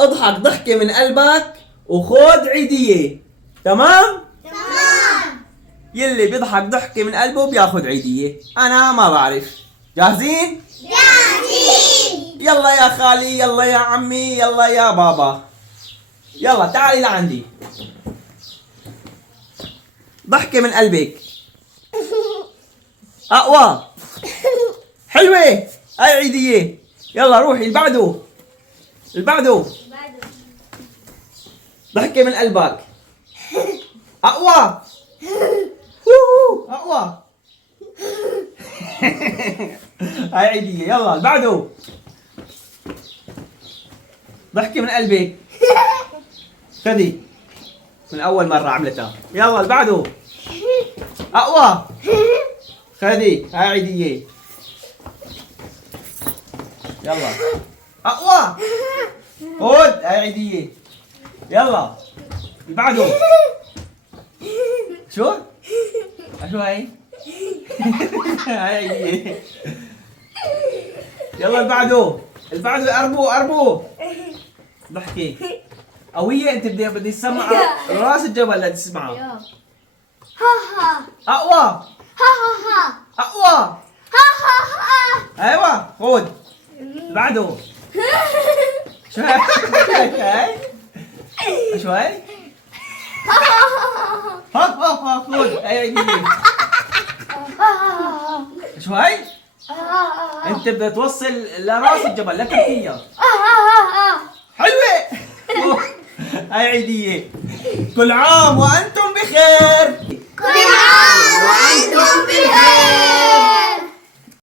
اضحك ضحكة من قلبك وخد عيدية. تمام؟ تمام. يلي بيضحك ضحكة من قلبه بياخد عيدية. أنا ما بعرف. جاهزين؟ جاهزين. يلا يا خالي، يلا يا عمي، يلا يا بابا. يلا تعالي لعندي. ضحكة من قلبك. أقوى. حلوة. هاي عيدية. يلا روحي اللي بعده. اللي بعده. ضحكة من قلبك. أقوى. أقوى. هاي عيدية. يلا اللي بعده. ضحكة من قلبك. خذي. من أول مرة عملتها. يلا اللي بعده. أقوى. خذي. هاي عيدية. يلا. أقوى. خذ. هاي عيدية. يلا. اللي بعده. شو؟ شو هاي؟ هاي عيدية. يلا اللي بعده. اللي بعده قربوا. ضحكي. قوية. انت بدي تسمع راس الجبل لتسمعها. ها ها أقوى. ها ها ها أقوى. ها ها ها. أيوة. خذ. بعده. شو هاي؟ شو هاي؟ ها خذ. هاي عيدية. شو هاي؟ انت بدها توصل لراس الجبل لا تحكيها. حلوة. هاي عيدية. كل عام وأنتم بخير. كل عام وأنتم بخير.